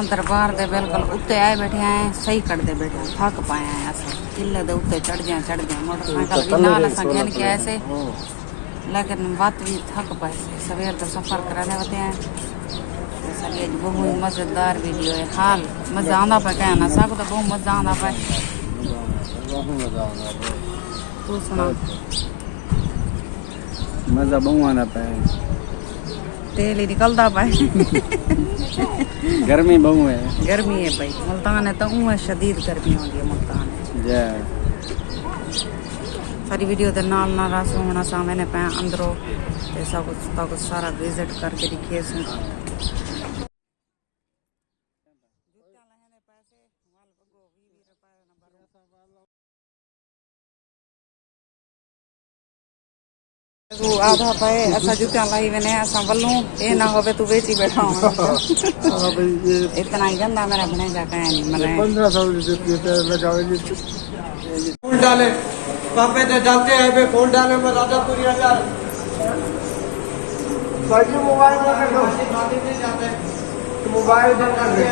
असां दरबार दे बिल्कुल उत्ते आए बैठे हैं, सही करते बैठे हैं, थक पाए हैं असां किले दे उत्ते चढ़ गए मोटरसाइकिल भी नाल असां घेन के आए से, लेकिन बात भी थक पाए से। सवेर का सफर कराने होते हैं तो सभी बहुत ही मजेदार वीडियो है। हाल मजा आंदा पे कह ना सको तो बहुत मजा आंदा पे। तू सुना? मजा बहुत आना पे, तेल ही निकलता पे। गर्मी बहु है, गर्मी है भाई मुल्तान है तो ऊँ शदीद गर्मी होती है मुल्तान है। सारी वीडियो के नाल ना रस होना सामने पे अंदरों ते सब कुछ सारा विजिट करके दिखिए सुन। आधा पे ऐसा जूतियां लाई मैंने ऐसा बल्लू ये ना होवे तू बेची बैठा हूँ। इतना ही गंदा मेरा बने जाता है मैंने 1500 लगावे फूल डाले पापे तो जाते हैं बे फूल डाले में राजा पूरी हजार बाजी मोबाइल में कर दो मोबाइल में कर दे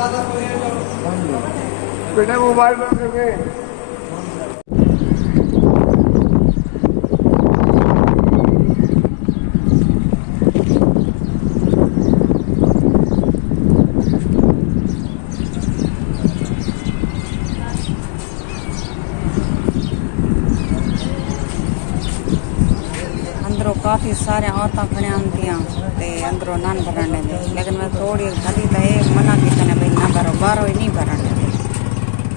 राजा पूरी बेटा मोबाइल में करके काफ़ी सारे औरतें खड़े आंदियाँ ते अंदरों नन भरने दे, लेकिन मैं थोड़ी खाली तो ये मना किया ने भाई ना भरो बाहरों ही नहीं भरने दे।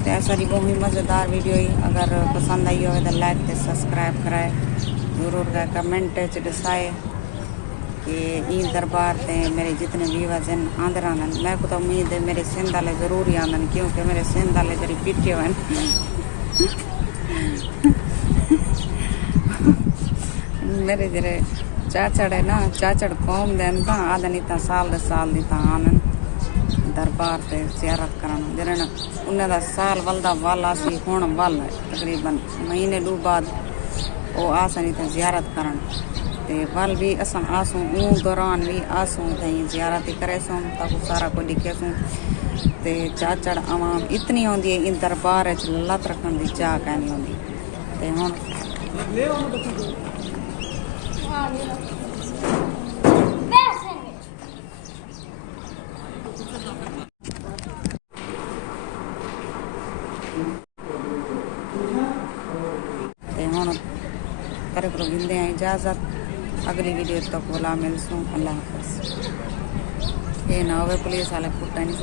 तो ऐसा ही बहुत ही मज़ेदार वीडियो ही अगर पसंद आई हो तो लाइक ते सब्सक्राइब कराए जरूर का कमेंट दसाए कि ईद दरबार ते मेरे जितने व्यूअर्स हैं आंदर आनंद। मैं को तो उम्मीद है मेरे सिंध वाले जरूर ही आनंद, क्योंकि मेरे सिंध वाले जरी पीटे हुए मेरे जरे चाचड़ है ना, चाचड़ कौम देन था आदन इतना साल दी था आनंद दरबार से ज़ियारत कराना जरे ना उन्हें दा साल वलदा वाला सी हुण वल तकरीबन महीने दो बाद वो आसन इतना ज़ियारत करन ते वल भी असां आसूं ऊँ दौरान भी आसूं थई ज़ियारत ही करे सूं ताकि सारा को दिखे सूं ते चाचड़ आवाम इतनी होंदी है इन दरबार च लत रखण दी चाह कहनी होंदी ते हुण करे को गिंदे हैं इजाज़त। अगली वीडियो तक बोला मिलसूँ। अल्लाह हाफ़िज़। ये ना होवे पुलिस वाले कुत्ता नहीं।